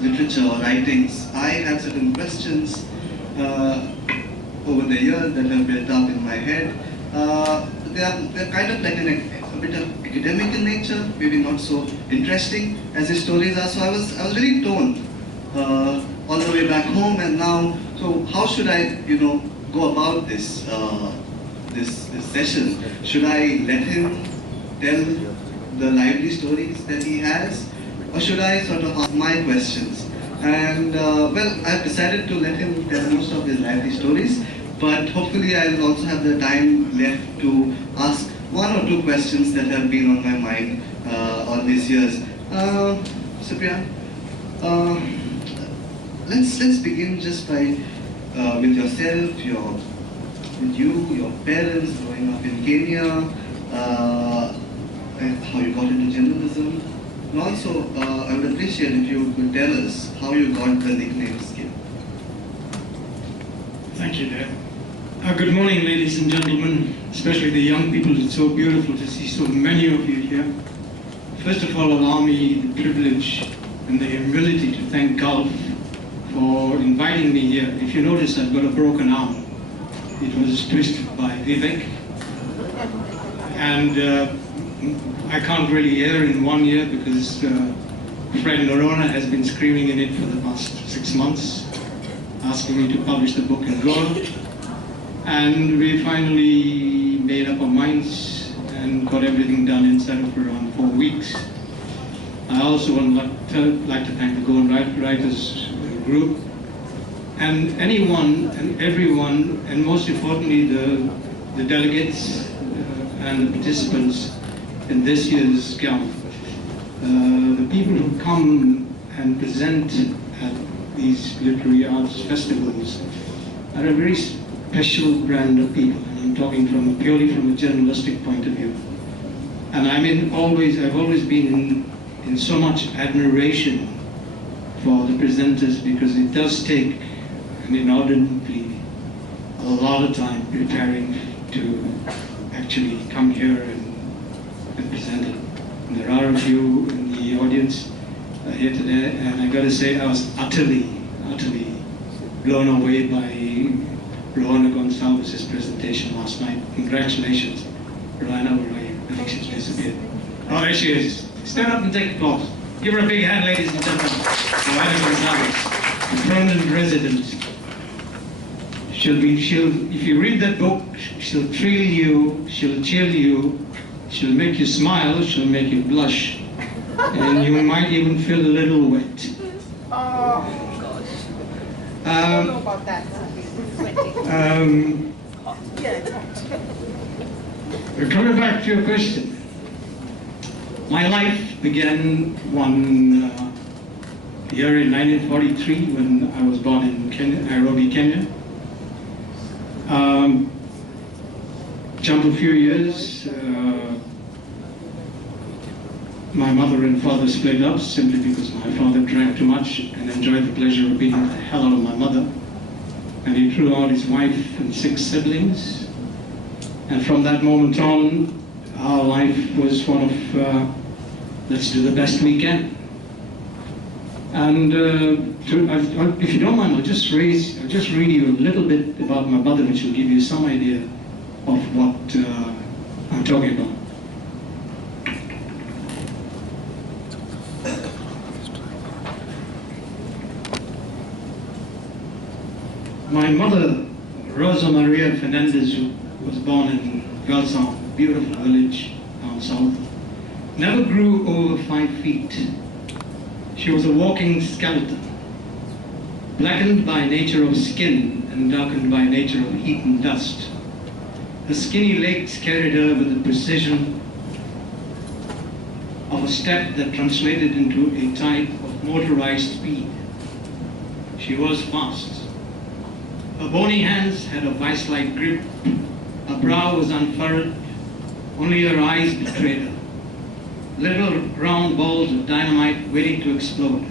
literature or writings, I had certain questions over the years that have built up in my head. They're kind of like a bit of academic in nature, maybe not so interesting as his stories are. So I was really torn all the way back home and now. So how should I, go about this this session? Should I let him tell the lively stories that he has, or should I sort of ask my questions? And well, I've decided to let him tell most of his lively stories, but hopefully I'll also have the time left to ask one or two questions that have been on my mind all these years. Cyprian, let's begin just by with yourself, your parents growing up in Kenya, and how you got into journalism. And also, I would appreciate if you could tell us how you got the nickname Skip. Thank you, Dale. Good morning, ladies and gentlemen, especially the young people. It's so beautiful to see so many of you here. First of all, allow me the privilege and the humility to thank GALF for inviting me here. If you notice, I've got a broken arm. It was twisted by Vivek. And I can't really hear in 1 year because friend Lorona has been screaming in it for the past 6 months, asking me to publish the book in Goa. And we finally made up our minds and got everything done inside of around 4 weeks. I also would like to thank the Goan Writers Group and anyone and everyone, and most importantly the delegates and the participants in this year's GALF. The people who come and present at these literary arts festivals are a very special brand of people, and I'm talking purely from a journalistic point of view. And I've always been in so much admiration for the presenters, because it does take an inordinately a lot of time preparing to actually come here and present it. And there are a few in the audience here today, and I got to say I was utterly blown away by Rowana Gonsalves' presentation last night. Congratulations. Rowana, where are you? I think she's disappeared. Oh, there she is. Stand up and take applause. Give her a big hand, ladies and gentlemen. Rowana Gonsalves, the permanent resident. If you read that book, she'll thrill you, she'll chill you, she'll make you smile, she'll make you blush, and you might even feel a little wet. Oh, gosh. I don't know about that. Coming back to your question, my life began one year in 1943 when I was born in Kenya, Nairobi, Kenya. Jump a few years, my mother and father split up simply because my father drank too much and enjoyed the pleasure of beating the hell out of my mother. And he threw out his wife and 6 siblings. And from that moment on, our life was one of, let's do the best we can. And if you don't mind, I'll just read you a little bit about my mother, which will give you some idea of what I'm talking about. My mother, Rosa Maria Fernandes, was born in Galsan, a beautiful village down south, never grew over 5 feet. She was a walking skeleton, blackened by nature of skin and darkened by nature of heat and dust. Her skinny legs carried her with the precision of a step that translated into a type of motorized speed. She was fast. Her bony hands had a vice-like grip. Her brow was unfurrowed. Only her eyes betrayed her. Little round balls of dynamite waiting to explode.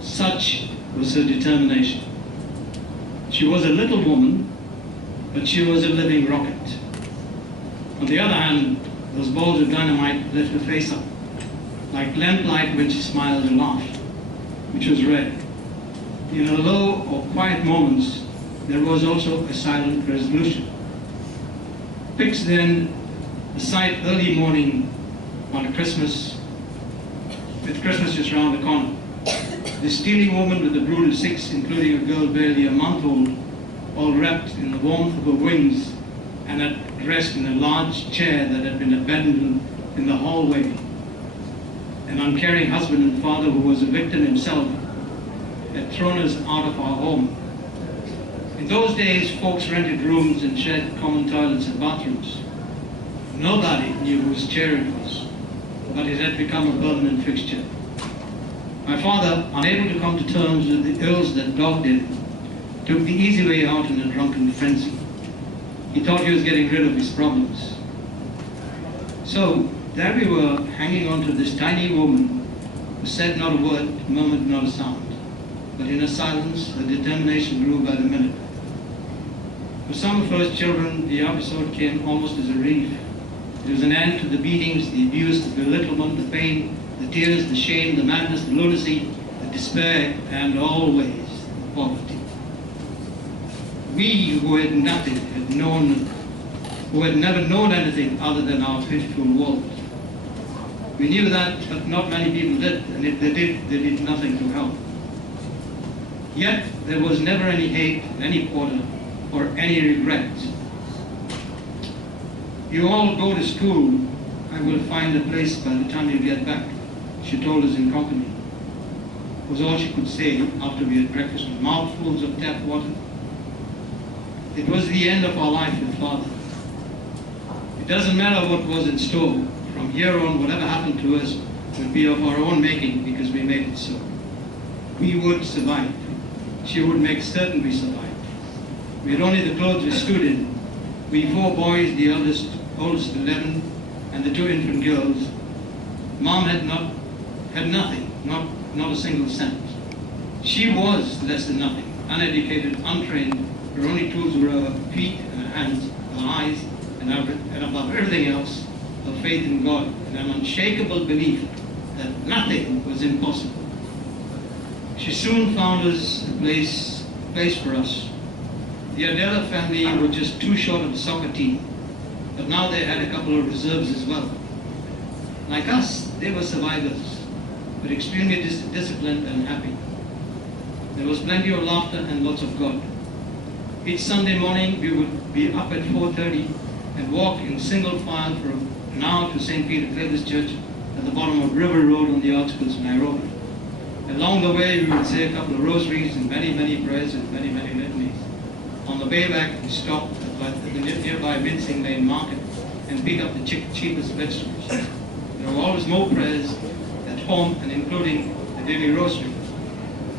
Such was her determination. She was a little woman, but she was a living rocket. On the other hand, those balls of dynamite lit her face up, like lamplight when she smiled and laughed. which was rare. In her low or quiet moments, there was also a silent resolution. Fix then the sight early morning on Christmas, with Christmas just round the corner. The steely woman with a brood of 6, including a girl barely a month old, all wrapped in the warmth of her wings and at rest in a large chair that had been abandoned in the hallway. An uncaring husband and father who was a victim himself had thrown us out of our home. In those days, folks rented rooms and shared common toilets and bathrooms. Nobody knew whose chair it was, but it had become a permanent fixture. My father, unable to come to terms with the ills that dogged him, took the easy way out in a drunken frenzy. He thought he was getting rid of his problems. So, there we were, hanging on to this tiny woman who said not a word, murmured not a sound. But in her silence, her determination grew by the minute. For some of her children, the episode came almost as a relief. There was an end to the beatings, the abuse, the belittlement, the pain, the tears, the shame, the madness, the lunacy, the despair, and always the poverty. We who had nothing, who had never known anything other than our pitiful world. We knew that, but not many people did, and if they did nothing to help. Yet there was never any hate, any quarter, or any regret. You all go to school. I will find a place by the time you get back, she told us in company. Was all she could say after we had breakfast with mouthfuls of tap water. It was the end of our life with Father. It doesn't matter what was in store. From here on, whatever happened to us would be of our own making because we made it so. We would survive. She would make certain we survived. We had only the clothes we stood in. We 4 boys, the oldest 11, and the 2 infant girls. Mom had nothing, not a single cent. She was less than nothing, uneducated, untrained. Her only tools were her feet and her hands, her eyes, and above everything else, her faith in God and an unshakable belief that nothing was impossible. She soon found us a place for us. The Adela family were just too short of the soccer team, but now they had a couple of reserves as well. Like us, they were survivors, but extremely disciplined and happy. There was plenty of laughter and lots of God. Each Sunday morning, we would be up at 4:30 and walk in single file for an hour to St. Peter Claver's Church at the bottom of River Road on the outskirts of Nairobi. Along the way, we would say a couple of rosaries and many, many prayers and many, many litanies. On the way back, we stopped at the nearby Mincing Lane Market and pick up the cheapest vegetables. There were always more prayers at home and including the daily rosary.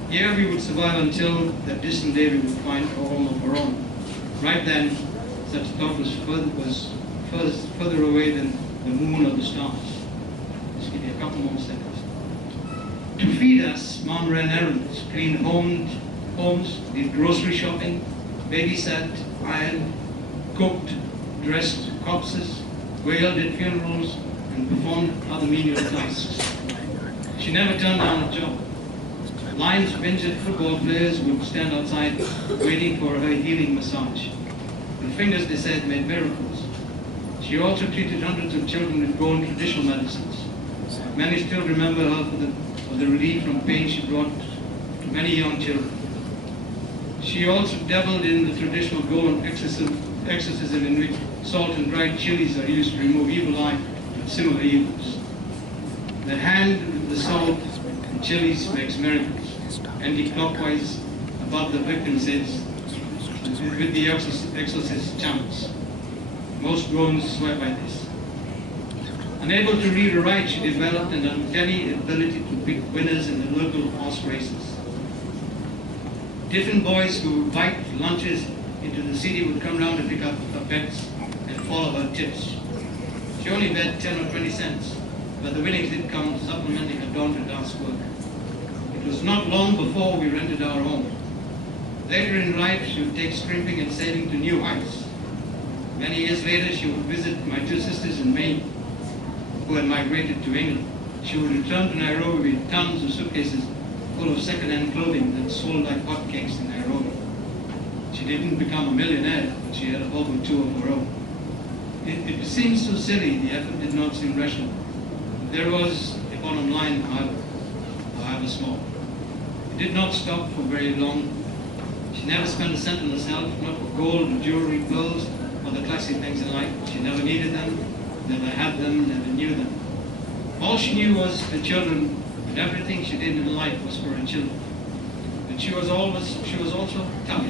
Here we would survive until that distant day we would find a home of our own. Right then, such thought was further away than the moon or the stars. Just give me a couple more seconds. To feed us, Mom ran errands, cleaned homes, did grocery shopping, babysat, ironed, cooked, dressed corpses, wailed at funerals, and performed other menial tasks. She never turned down a job. Lines of injured football players would stand outside waiting for her healing massage. Her fingers, they said, made miracles. She also treated hundreds of children with grown traditional medicines. Many still remember her for the relief from pain she brought to many young children. She also dabbled in the traditional Goan exorcism in which salt and dried chilies are used to remove evil eye and similar evils. The hand with the salt and chilies makes miracles. Anti-clockwise above the victim's heads with the exorcist chants. Most Goans swear by this. Unable to read or write, she developed an uncanny ability to pick winners in the local horse races. Different boys who would bite lunches into the city would come round to pick up her bets and follow her tips. She only bet 10 or 20 cents, but the winnings did come supplementing her dawn to dusk work. It was not long before we rented our home. Later in life, she would take scrimping and sailing to new heights. Many years later, she would visit my 2 sisters in Maine, who had migrated to England. She would return to Nairobi with tons of suitcases full of second-hand clothing that sold like hotcakes in Nairobi. She didn't become a millionaire, but she had a home or two of her own. It seems so silly, the effort did not seem rational. There was a bottom line, however small. It did not stop for very long. She never spent a cent on herself, not for gold or jewelry, clothes, or the classic things in life. She never needed them, never had them, never knew them. All she knew was her children, and everything she did in life was for her children. But she was also tough,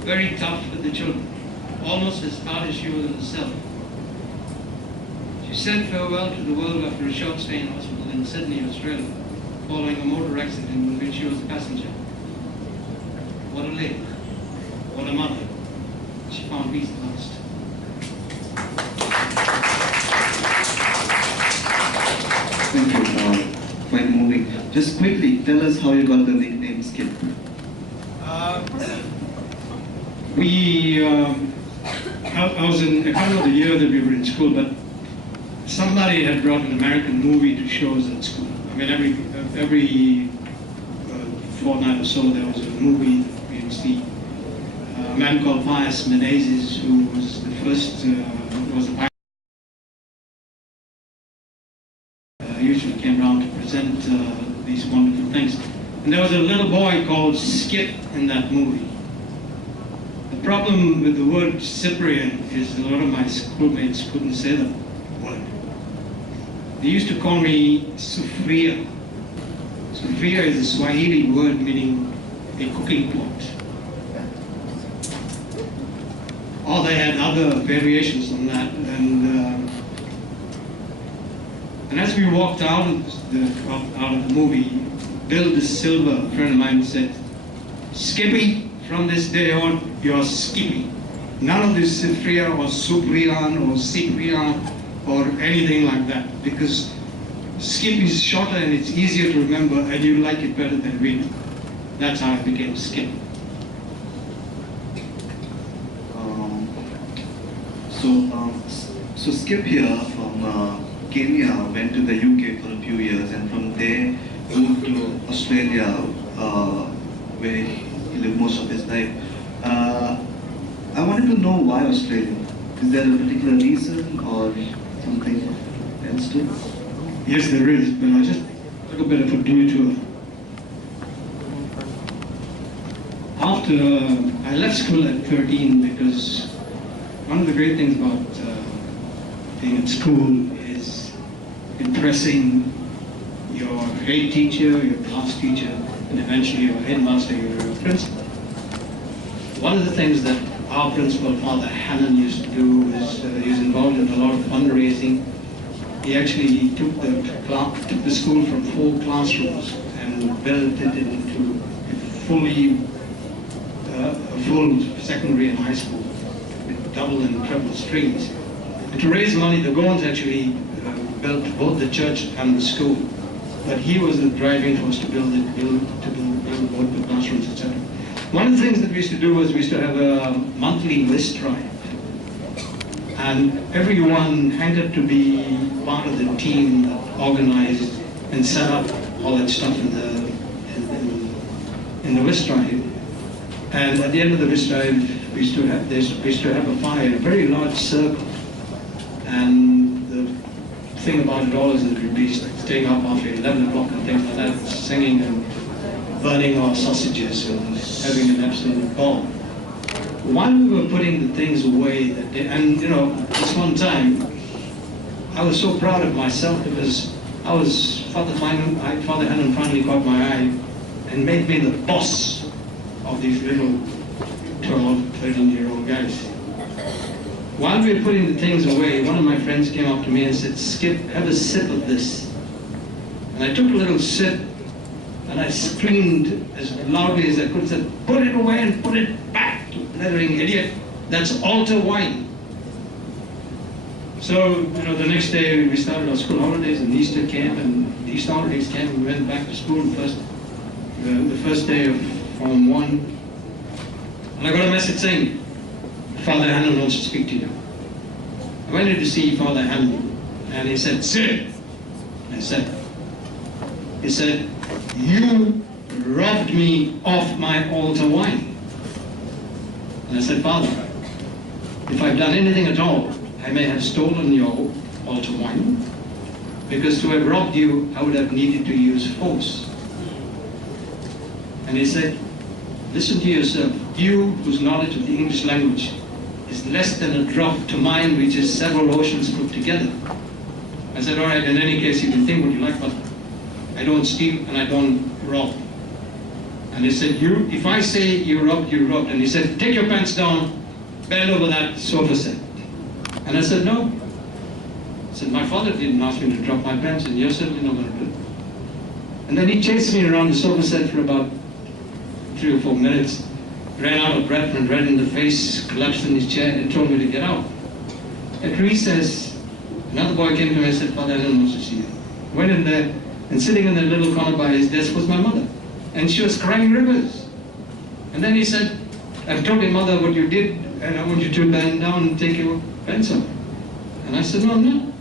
very tough with the children, almost as hard as she was herself. She said farewell to the world after a short stay in hospital in Sydney, Australia, following a motor accident in which she was a passenger. What a lady, what a mother. She found peace at last. Thank you. Quite moving. Just quickly, tell us how you got the nickname Skip. I was in, I can't know the year that we were in school, but somebody had brought an American movie to show us at school. I mean, every fortnight or so there was a movie that we would see. A man called Dale Luis Menezes, who was the first, was the usually came around to present these wonderful things. And there was a little boy called Skip in that movie. The problem with the word Cyprian is a lot of my schoolmates couldn't say the word. They used to call me Sufria. Sufria is a Swahili word meaning a cooking pot. Or they had other variations on that. And as we walked out of the movie, Bill De Silva, a friend of mine, said, "Skippy, from this day on, you're Skippy. None of this Cypria or Suprian or Cyprian or anything like that, because Skip is shorter and it's easier to remember, and you like it better than we do." That's how I became Skip. So Skip here from Kenya went to the UK for a few years, and from there moved to Australia, where he lived most of his life. I wanted to know why Australia. Is there a particular reason or something else too? Yes, there is, but I just took a bit of a detour. After I left school at 13, because one of the great things about being at school is impressing your head teacher, your class teacher, and eventually your headmaster, your principal. One of the things that our principal, Father Hannon, used to do was he was involved in a lot of fundraising. He actually took the school from 4 classrooms and built it into a full secondary and high school with double and triple strings. And to raise money, the Gowans actually built both the church and the school. But he was the driving force to build both the classrooms, etc. One of the things that we used to do was we used to have a monthly list drive. And everyone had to be part of the team that organized and set up all that stuff in the list drive. And at the end of the list drive, we used to have a fire, a very large circle. And the thing about it all is that we'd be staying up after 11 o'clock and things like that, singing and burning our sausages and having an absolute ball. While we were putting the things away, and you know, this one time, I was so proud of myself because Father Hannon finally caught my eye and made me the boss of these little 12, 13-year-old guys. While we were putting the things away, one of my friends came up to me and said, "Skip, have a sip of this." And I took a little sip, and I screamed as loudly as I could and said, "Put it away and put it back, you blithering idiot. That's altar wine." So, you know, the next day we started our school holidays and Easter came, and the Easter holidays came and we went back to school the first day of Form 1. And I got a message saying, "Father Hannon wants to speak to you." I went in to see Father Hannon, and he said, "Sit." I said, he said, "You robbed me of my altar wine. And I said, Father, if I've done anything at all, I may have stolen your altar wine, because to have robbed you, I would have needed to use force. And he said, listen to yourself. You, whose knowledge of the English language is less than a drop to mine, which is several oceans put together. I said, all right, in any case, you can think what you like, but I don't steal and I don't rob. And he said, if I say you robbed, you robbed. And he said, take your pants down, bend over that sofa set. And I said, no. I said, my father didn't ask me to drop my pants, and you're certainly not going to do it. And then he chased me around the sofa set for about 3 or 4 minutes, ran out of breath and red in the face, collapsed in his chair, and told me to get out. At recess, another boy came to me and said, Father, I don't want to see you. Went in there, and sitting in that little corner by his desk was my mother. And she was crying rivers. And then he said, I've told your mother what you did, and I want you to bend down and take your pants off. And I said, no, I'm not.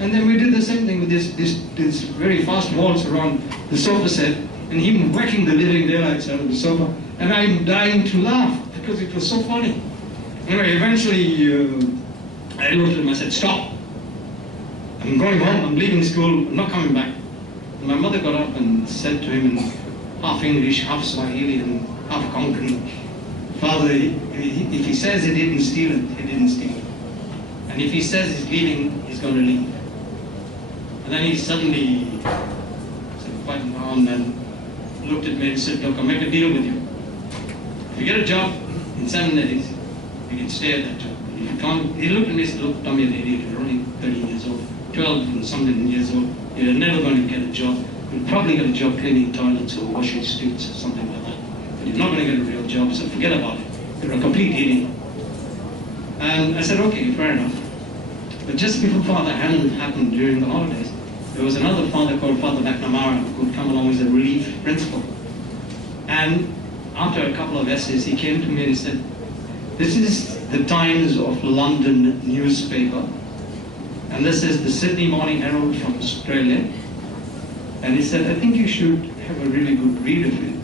And then we did the same thing with this very fast waltz around the sofa set, and him whacking the living daylights out of the sofa, and I'm dying to laugh because it was so funny. Anyway, eventually I looked at him, I said, stop. I'm going home, I'm leaving school, I'm not coming back. And my mother got up and said to him in half English, half Swahili, and half Konkan, Father, if he says he didn't steal it, he didn't steal it. And if he says he's leaving, he's going to leave. And then he suddenly said, quite down and looked at me and said, look, I'll make a deal with you. If you get a job in 7 days, you can stay at that job. If you can't, he looked at me and said, look, Tommy, an idiot, you're only 13 years old, 12 and something years old, you're never going to get a job. You'll probably get a job cleaning toilets or washing streets or something like that. But you're not going to get a real job, so forget about it. You're a complete idiot. And I said, okay, fair enough. But just before Father Hannon happened during the holidays, there was another father called Father McNamara who would come along as a relief principal. And after a couple of essays, he came to me and he said, this is the Times of London newspaper, and this is the Sydney Morning Herald from Australia. And he said, I think you should have a really good read of it,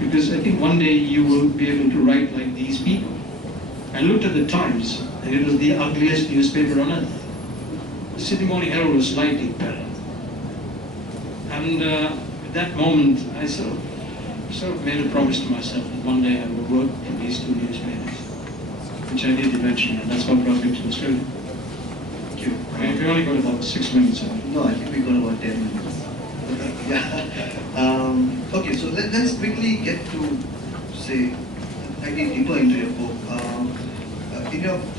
because I think one day you will be able to write like these people. I looked at the Times, and it was the ugliest newspaper on earth. The Sydney Morning Herald was slightly better. And at that moment, I sort of made a promise to myself that one day I would work for these two newspapers, which I did eventually, and that's what brought me to Australia. Thank you. I mean, we only got about 6 minutes. No, I think we got about 10 minutes. Yeah. Okay, so let's quickly get to, say, I get deeper into your book.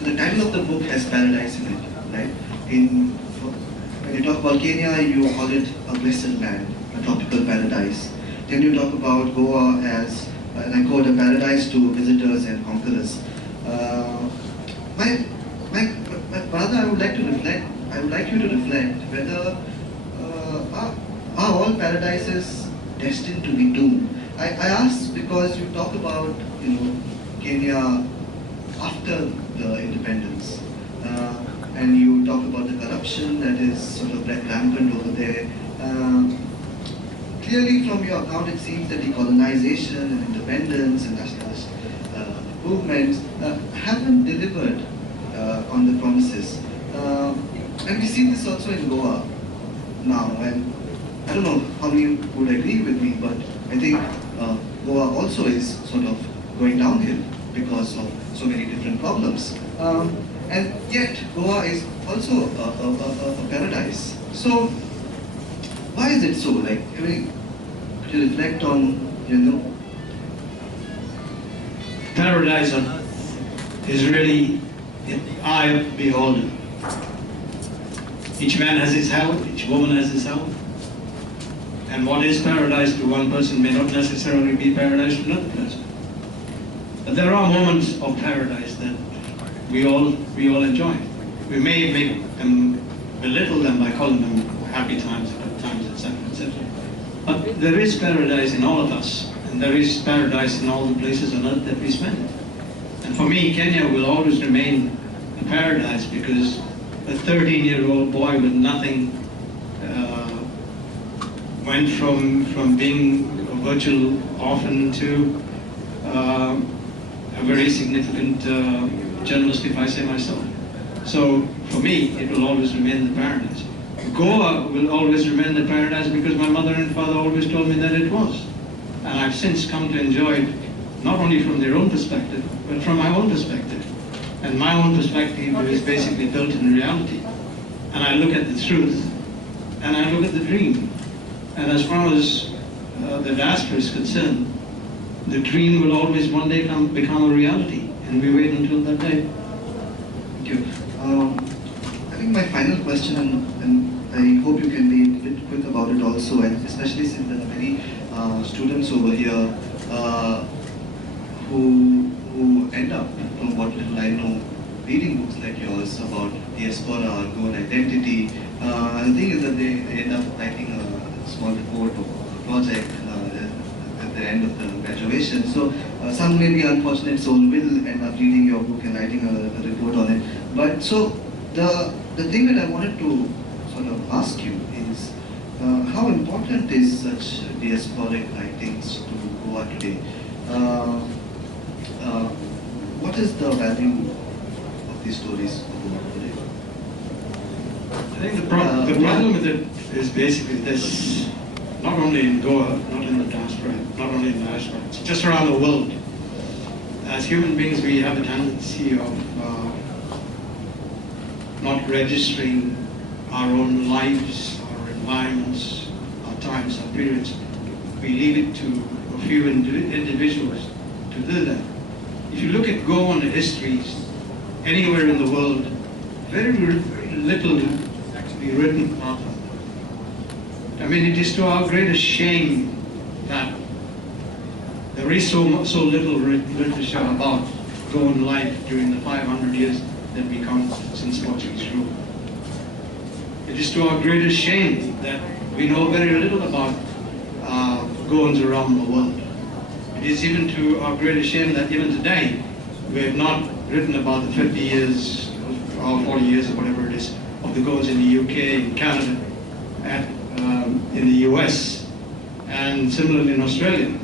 The title of the book has paradise in it, right? When you talk about Kenya, you call it a blessed land, a tropical paradise. Then you talk about Goa as, and I quote, a paradise to visitors and conquerors. My brother, I would like you to reflect whether are all paradises destined to be doomed? I ask because you talk about, Kenya after the independence, and you talk about the corruption that is sort of rampant over there. Clearly from your account it seems that decolonization and independence and nationalist movements haven't delivered on the promises. And we see this also in Goa now, and I don't know how many would agree with me, but I think Goa also is sort of going downhill because of so many different problems. And yet Goa is also a paradise. So why is it so? Like, could you reflect on, Paradise on earth is really in the eye of the beholder. Each man has his hell, each woman has his hell. And what is paradise to one person may not necessarily be paradise to another person. But there are moments of paradise that we all enjoy. We may make them, belittle them by calling them happy times, good times, etc., etc. But there is paradise in all of us, and there is paradise in all the places on earth that we spend. And for me, Kenya will always remain a paradise because a 13-year-old boy with nothing went from being a virtual orphan to a very significant journalist, if I say myself. So for me, it will always remain the paradise. Goa will always remain the paradise because my mother and father always told me that it was. And I've since come to enjoy it, not only from their own perspective, but from my own perspective. And my own perspective is basically built in reality. And I look at the truth, and I look at the dream. And as far as the diaspora is concerned, the dream will always one day become a reality, and we wait until that day. Thank you. I think my final question, and I hope you can be a bit quick about it also, and especially since there are many students over here who end up, from what little I know, reading books like yours about diaspora, Goan identity. The thing is that they end up writing a small report or a project at the end of the graduation. So some maybe unfortunate soul will end up reading your book and writing a report on it. But so the thing that I wanted to sort of ask you is how important is such diasporic writings to Goa today? What is the value of these stories for Goa today? I think the problem with it is basically this, not only in Goa, not in the diaspora, not only in the diaspora, it's just around the world. As human beings, we have a tendency of not registering our own lives, our environments, our times, our periods. We leave it to a few individuals to do that. If you look at Goan histories anywhere in the world, very little is actually written about them. I mean, it is to our greatest shame that there is so little literature about Goan life during the 500 years that we count since Portuguese rule. It is to our greatest shame that we know very little about Goans around the world. It is even to our greatest shame that even today we have not written about the 50 years or 40 years or whatever it is of the Goans in the UK, in Canada, and in the US, and similarly in Australia.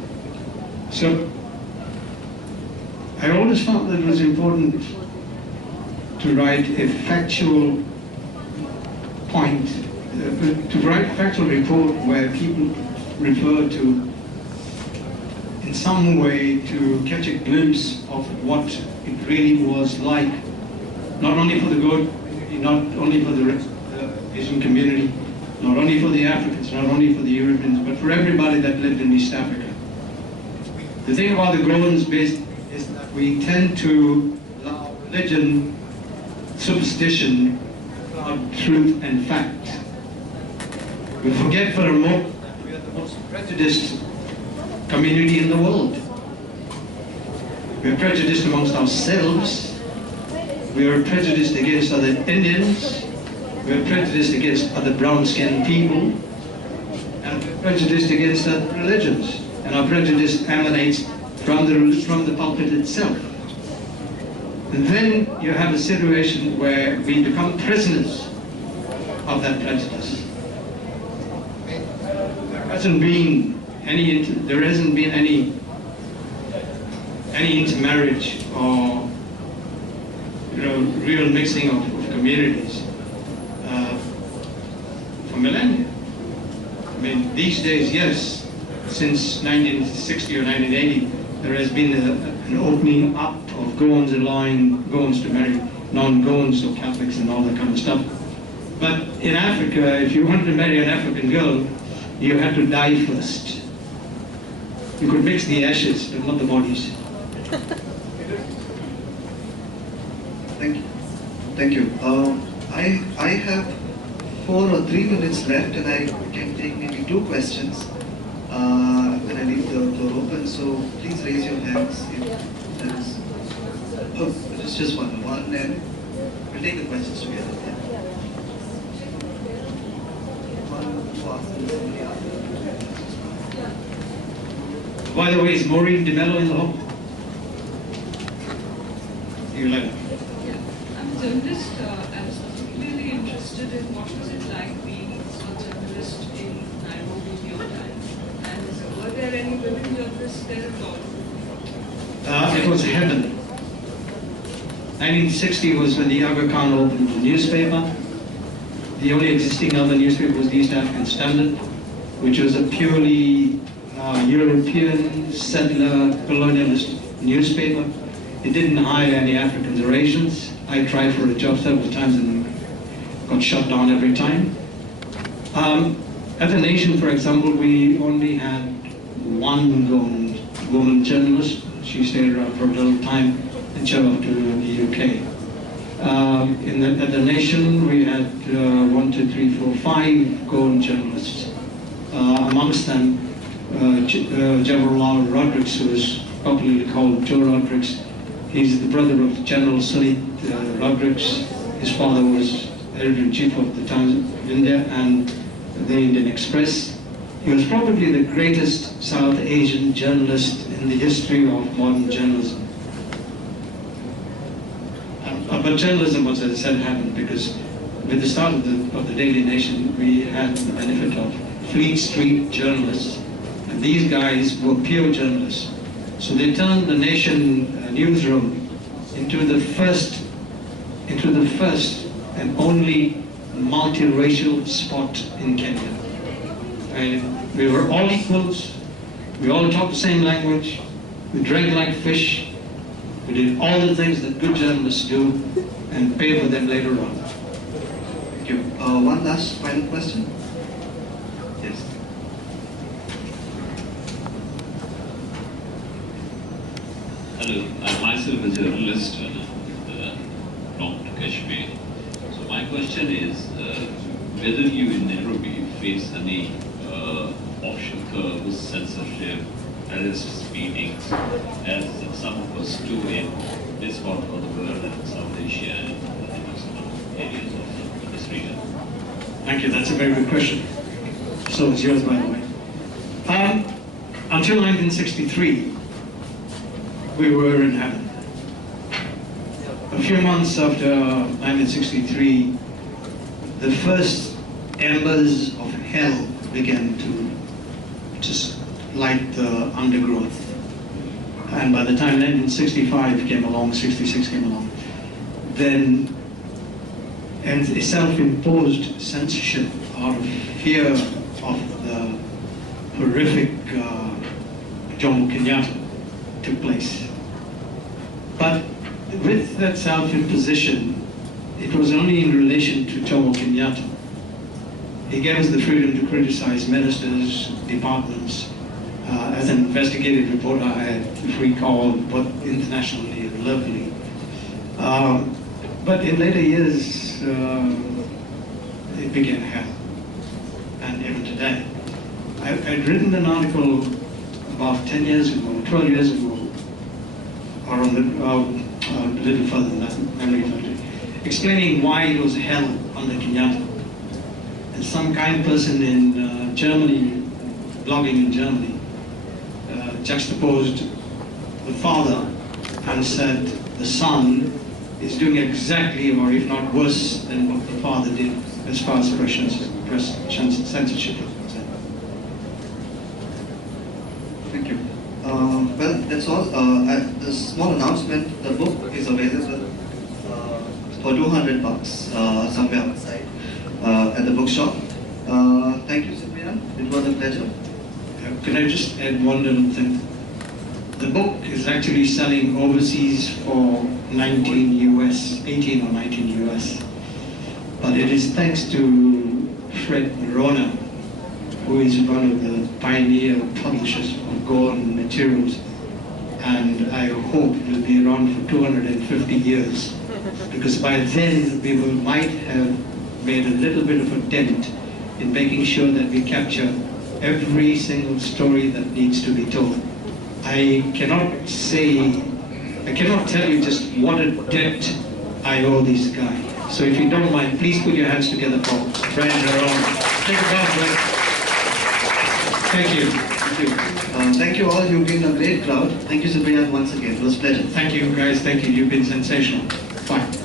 So I always found that it was important to write a factual point, to write a factual report where people refer to, in some way, to catch a glimpse of what it really was like, not only for the Goan, not only for the Asian community, not only for the Africans, not only for the Europeans, but for everybody that lived in East Africa. The thing about the Goans is that we tend to allow religion, superstition, truth and fact. We forget for a moment that we are the most prejudiced community in the world. We are prejudiced amongst ourselves. We are prejudiced against other Indians. We are prejudiced against other brown-skinned people. And we are prejudiced against other religions. And our prejudice emanates from the pulpit itself. And then you have a situation where we become prisoners of that prejudice. There hasn't been any intermarriage or real mixing of communities for millennia. I mean, these days, yes, since 1960 or 1980, there has been an opening up of Goans allowing Goans to marry non-Goans, so Catholics and all that kind of stuff. But in Africa, if you wanted to marry an African girl, you had to die first. You could mix the ashes, but not the bodies. Thank you. Thank you. I have 4 or 3 minutes left, and I can take maybe 2 questions. Then I leave the floor open, so please raise your hands if there is. Oh, it's just one, and we'll take the questions together. By the way, is Maureen DeMello in the hall? You let her. I'm a journalist. I was particularly interested in what was it like being a journalist in Nairobi, time. And so were there any women journalists there at all? It was heaven. 1960 was when the Aga Khan opened the newspaper. The only existing other newspaper was the East African Standard, which was a purely European settler colonialist newspaper. It didn't hire any Africans or Asians. I tried for a job several times and got shut down every time. At the Nation, for example, we only had one woman journalist. She stayed around for a little time and showed up to the UK. At the Nation, we had 1, 2, 3, 4, 5 Goan journalists. Amongst them, General Rodrigues, who was popularly called Joe Rodrigues. He's the brother of General Sunit Rodrigues. His father was editor-in-chief of the Times of India and the Indian Express. He was probably the greatest South Asian journalist in the history of modern journalism. But journalism was, as I said, happened because with the start of the Daily Nation, we had the benefit of Fleet Street journalists, and these guys were pure journalists. So they turned the Nation newsroom into the first and only multiracial spot in Kenya. And we were all equals, we all talked the same language, we drank like fish, we did all the things that good journalists do and pay for them later on. Thank you. One last final question. Yes. Hello, I'm myself a journalist from Kashmir. So my question is whether you in Nairobi face any offshore curves, censorship, arrests, beatings, as some of us do in this part of the world and South Asia and some areas of this region? Thank you, that's a very good question. So it's yours, by the way. Until 1963, we were in heaven. A few months after 1963, the first embers of hell began to just light the undergrowth. And by the time 1965 came along, 66 came along, then a self-imposed censorship out of fear of the horrific Jomo Kenyatta took place. But with that self-imposition, it was only in relation to Jomo Kenyatta. He gave us the freedom to criticize ministers, departments. As an investigative reporter, I had free call, both internationally and locally. But in later years, it became hell, and even today. I'd written an article about 10 years ago, 12 years ago, or on a little further than that, memory filter, explaining why it was hell under Kenyatta. And some kind person in Germany, blogging in Germany, juxtaposed the father and said the son is doing exactly, or if not worse, than what the father did as far as press censorship is concerned. Thank you. Well, that's all. A small announcement: the book is available for $200 somewhere outside at the bookshop. Thank you, Cyprian. It was a pleasure. Can I just add one little thing? The book is actually selling overseas for 18 or 19 US. But it is thanks to Fred Morona, who is one of the pioneer publishers of Goan materials. And I hope it will be around for 250 years. Because by then we might have made a little bit of a dent in making sure that we capture every single story that needs to be told. I cannot tell you just what a debt I owe this guy. So if you don't mind, please put your hands together for Fred Morona. Take a bow, Thank you. Thank you. Thank you all. You've been a great crowd. Thank you, Cyprian, once again. It was a pleasure. Thank you, guys. Thank you. You've been sensational. Bye.